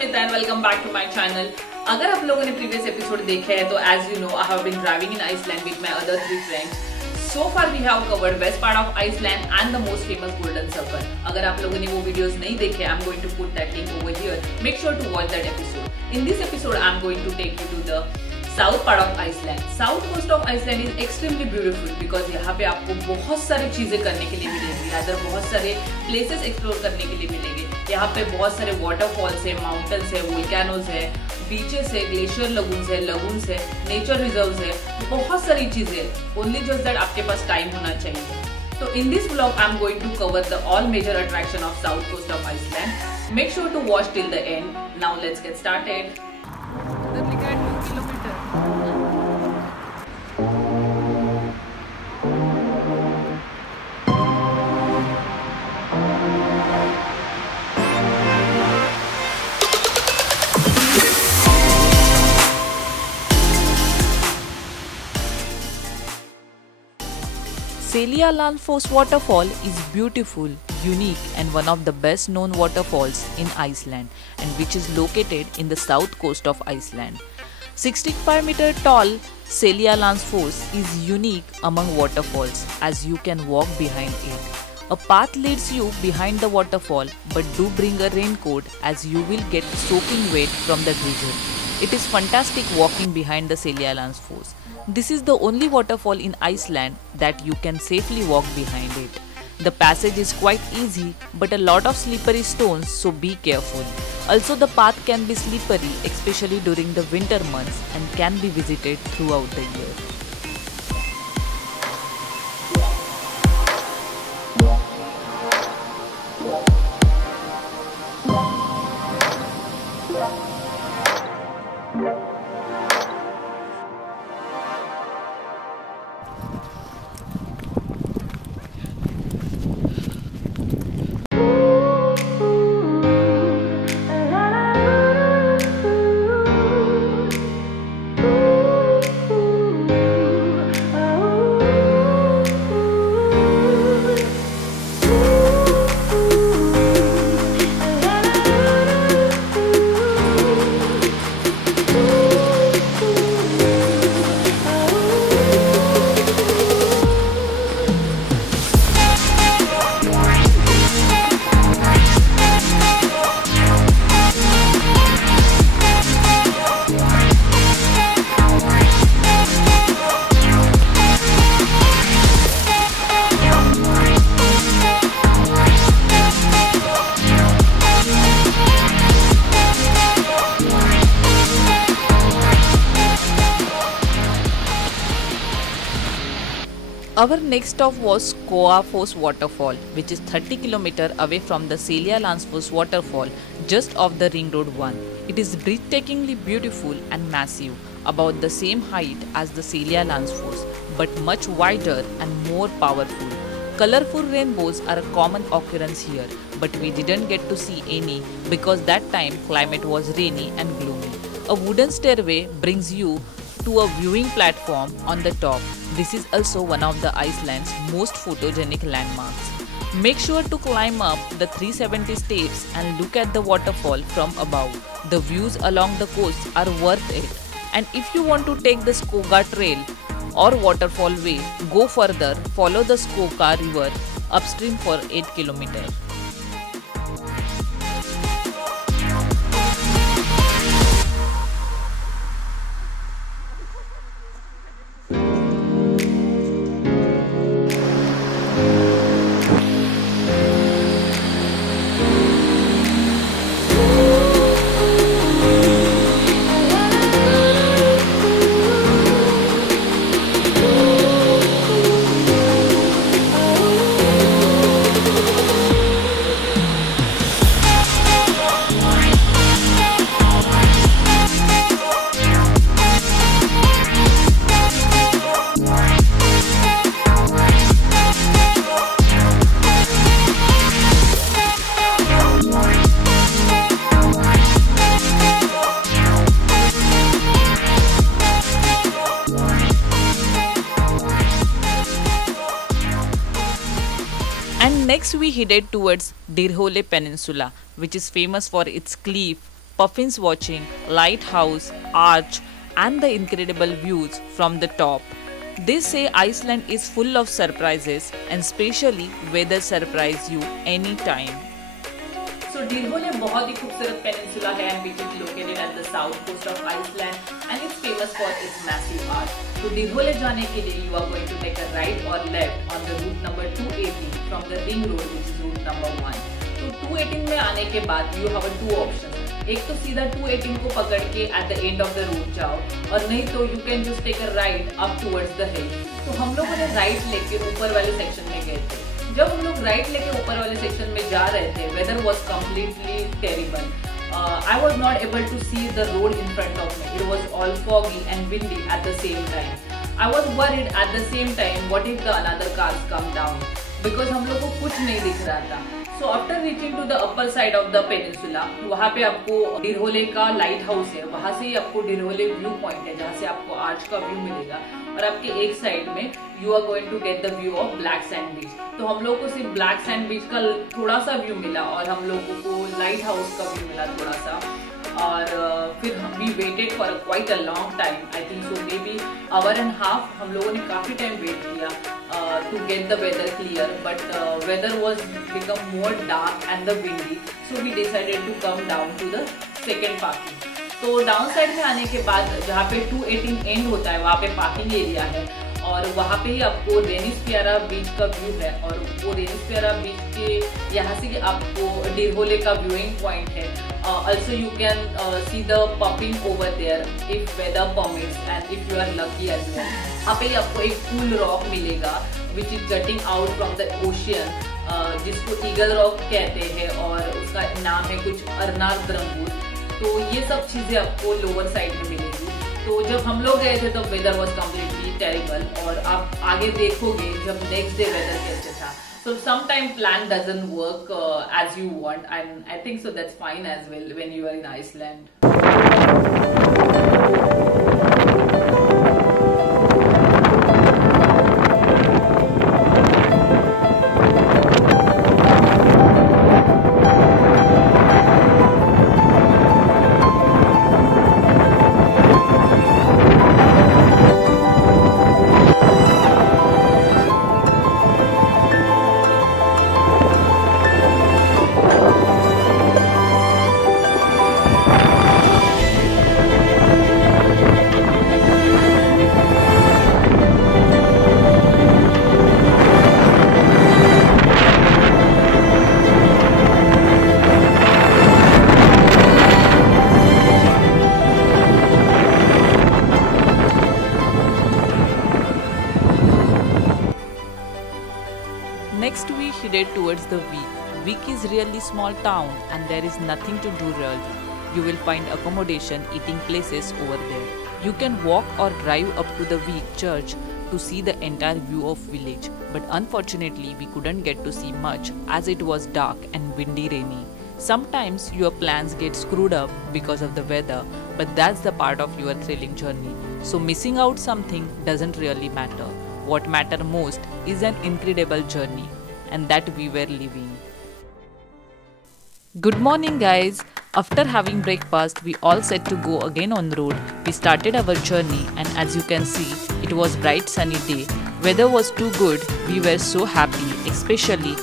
Smita and welcome back to my channel. अगर आप लोगों ने प्रीवियस एपिसोड देखे हैं तो as you know I have been driving in Iceland with my other 3 friends. So far we have covered best part of Iceland and the most famous Golden Circle. अगर आप लोगों ने वो वीडियोस नहीं देखे, I'm going to put that link over here. Make sure to watch that episode. In this episode, I'm going to take you to the south part of Iceland. South coast of Iceland is extremely beautiful because यहाँ पे आपको बहुत सारी चीजें करने के लिए मिलेंगी, अदर बहुत सारे प्लेसेस एक्सप्लोर करने के लिए मिलेंगे। यहाँ पे बहुत सारे वाटरफॉल्स है, माउंटेन्स है, वोल्केनोज है, बीचेस है, ग्लेशियर लगून्स है, नेचर रिजर्व्स है, बहुत सारी चीजें। ओनली जस्ट दैट आपके पास टाइम होना चाहिए। तो in this vlog I am going to cover the all major attraction of south coast of Iceland. Make sure to watch till the end. Now let's get started. 2 kilometre Celia Lanfoss waterfall is beautiful, unique and one of the best known waterfalls in Iceland and which is located in the south coast of Iceland. 65-meter tall Celia Lanfoss is unique among waterfalls as you can walk behind it. A path leads you behind the waterfall, but do bring a raincoat as you will get soaking wet from the drizzle. It is fantastic walking behind the Celia Lanfoss. This is the only waterfall in Iceland that you can safely walk behind it. The passage is quite easy but a lot of slippery stones, so be careful. Also the path can be slippery especially during the winter months and can be visited throughout the year. Our next stop was Skogafoss waterfall, which is 30 km away from the Celia Lanfoss waterfall just off the Ring Road 1. It is breathtakingly beautiful and massive, about the same height as the Celia Lanfoss, but much wider and more powerful. Colorful rainbows are a common occurrence here, but we didn't get to see any because that time climate was rainy and gloomy. A wooden stairway brings you to a viewing platform on the top. This is also one of the Iceland's most photogenic landmarks. Make sure to climb up the 370 steps and look at the waterfall from above. The views along the coast are worth it. And if you want to take the Skoga trail or waterfall way, go further, follow the Skoga river upstream for 8 km. And next we headed towards Dyrhólaey Peninsula, which is famous for its cliff, puffins watching, lighthouse, arch, and the incredible views from the top. They say Iceland is full of surprises and especially weather surprise you anytime. So Dyrhólaey बहुत ही खूबसूरत peninsula है which is located at the south coast of Iceland and it's famous for its massive arch. तो Dyrhólaey जाने के लिए you are going to take a right or left on the route number 218 from the ring road which is route number 1. तो 218 में आने के बाद you have two options. एक तो सीधा 218 को पकड़ के at the end of the route जाओ और नहीं तो you can just take a right up towards the hill. तो हम लोगों ने right लेके ऊपर वाले सेक्शन में गए थे. जब हम लोग राइट लेके ऊपर वाले सेक्शन में जा रहे थे weather was completely terrible. I was not able to see the road in front of me. It was all foggy and windy at the same time. I was worried at the same time what if the another cars come down because हम लोग को कुछ नहीं दिख रहा था. So after reaching to the upper side of the peninsula वहाँ पे आपको डिरहोले का लाइट हाउस है. वहां से ही आपको डिरहोले व्यू पॉइंट है जहाँ से आपको आर्च का व्यू मिलेगा और आपके एक साइड में you are going to get the view of black sand beach. तो हम लोग को सिर्फ ब्लैक सैंड बीच का थोड़ा सा व्यू मिला और हम लोगों को लाइट हाउस का व्यू मिला थोड़ा सा. और फिर we waited for quite a long time. I think so maybe hour and half हम लोगों ने काफी टाइम वेट किया to get the weather clear, but weather was become more dark and the windy, so we decided to come down to the second parking. तो down side में आने के बाद जहाँ पे 218 एंड होता है वहाँ पे पार्किंग एरिया है और वहाँ पे ही आपको रेनिसपियारा बीच का व्यू है और वो रेनिसपियारा बीच के यहाँ से आपको डिरहोले का व्यूइंग पॉइंट है. Also you can see the puffin over there if weather permits and if you are lucky as well. यहाँ पे आपको एक cool rock मिलेगा which is jutting out from the ocean जिसको ईगल रॉक कहते हैं और उसका नाम है कुछ अर्नार ब्रह्मपुर. तो ये सब चीजें आपको लोअर साइड में मिलेगी. तो जब हम लोग गए थे तो वेदर वॉज कम्प्लीटली टेरिबल और आप आगे देखोगे जब नेक्स्ट डे वेदर कैसे था. So sometimes plan doesn't work as you want and I think so that's fine as well when you are in Iceland. Next we headed towards the Vik. Vik is really small town and there is nothing to do really. You will find accommodation, eating places over there. You can walk or drive up to the Vik church to see the entire view of village. But unfortunately we couldn't get to see much as it was dark and windy rainy. Sometimes your plans get screwed up because of the weather, but that's the part of your thrilling journey. So missing out something doesn't really matter. What matters most is an incredible journey and that we were living. Good morning guys. After having breakfast, we all set to go again on road. We started our journey and as you can see, it was bright sunny day. Weather was too good. We were so happy, especially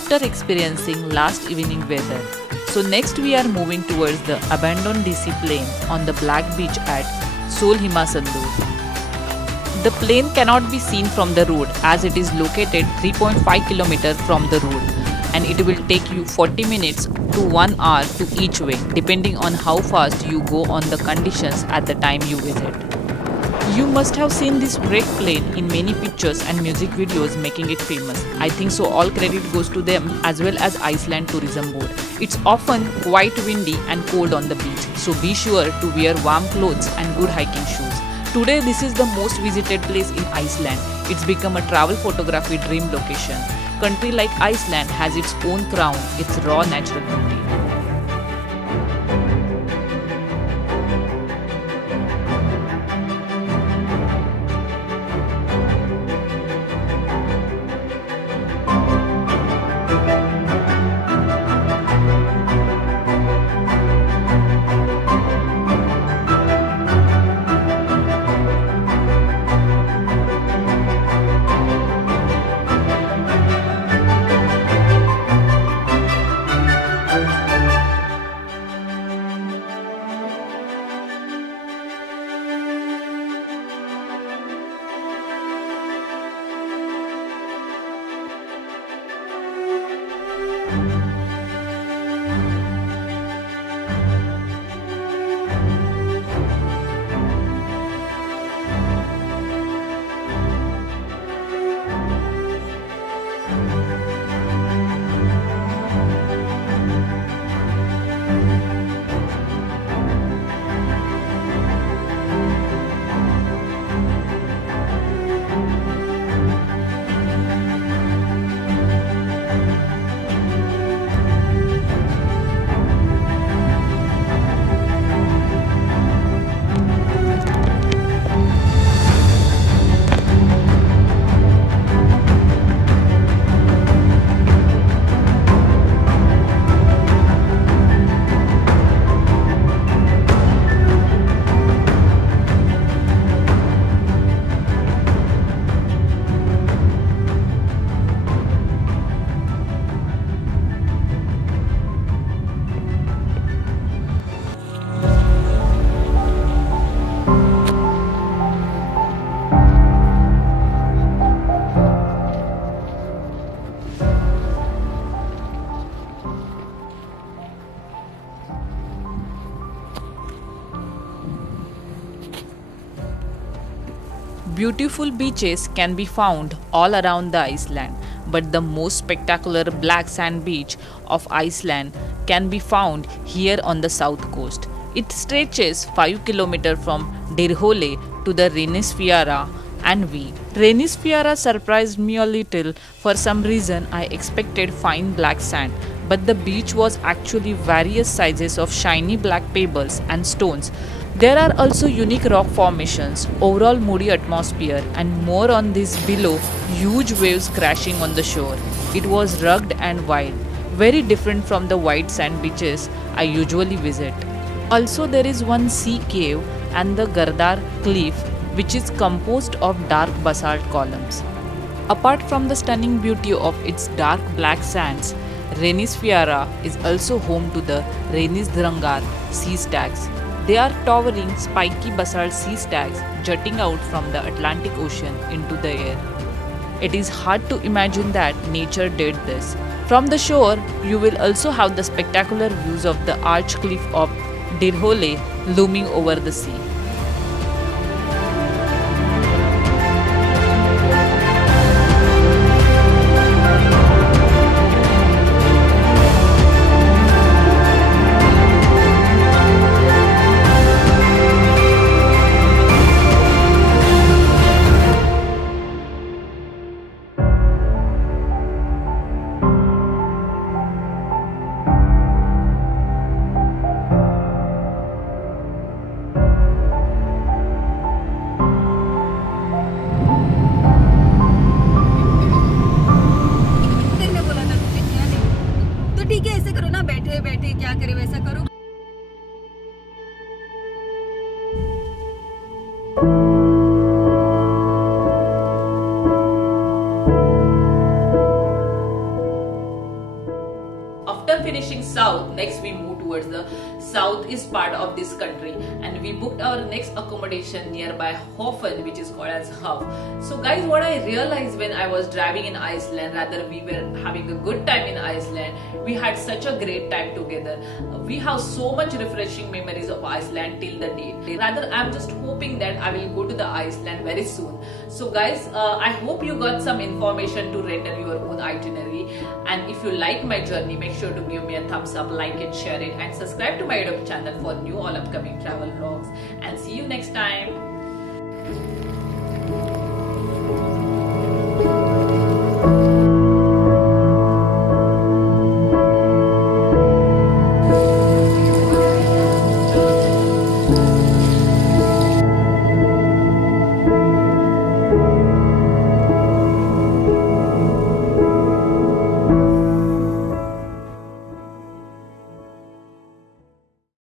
after experiencing last evening weather. So next we are moving towards the abandoned DC plane on the Black Beach at Solhimasandur. The plane cannot be seen from the road as it is located 3.5 km from the road and it will take you 40 minutes to 1 hour to each way depending on how fast you go on the conditions at the time you visit. You must have seen this wreck plane in many pictures and music videos making it famous. I think so all credit goes to them as well as Iceland Tourism Board. It's often quite windy and cold on the beach, so be sure to wear warm clothes and good hiking shoes. Today this is the most visited place in Iceland. It's become a travel photography dream location. Country like Iceland has its own crown, its raw natural beauty. Beautiful beaches can be found all around the Iceland, but the most spectacular black sand beach of Iceland can be found here on the south coast. It stretches 5 km from Dyrhólaey to the Reynisfjara and Vík. Reynisfjara surprised me a little. For some reason, I expected fine black sand, but the beach was actually various sizes of shiny black pebbles and stones. There are also unique rock formations, overall moody atmosphere, and more on this below, huge waves crashing on the shore. It was rugged and wild, very different from the white sand beaches I usually visit. Also, there is one sea cave and the Gardar Cliff, which is composed of dark basalt columns. Apart from the stunning beauty of its dark black sands, Reynisfjara is also home to the Reynisdrangar sea stags. They are towering, spiky basalt sea stags jutting out from the Atlantic Ocean into the air. It is hard to imagine that nature did this. From the shore, you will also have the spectacular views of the arch cliff of Dyrhólaey looming over the sea. ठीक है, ऐसे करो ना, बैठे बैठे क्या करे वैसा करो। After finishing south, next we move towards the southeast part of this country, and we booked our next accommodation nearby Hofen, which is called as Hov. So guys, what I realized when I was driving in Iceland, rather we were having a good time in Iceland, we had such a great time together. We have so much refreshing memories of Iceland till the date. Rather, I'm just hoping that I will go to the Iceland very soon. So guys, I hope you got some information to render your own itinerary, and if you like my journey, make sure to give me a thumbs up, like it, share it, and subscribe to my YouTube channel for new all upcoming travel vlogs. And see you next time.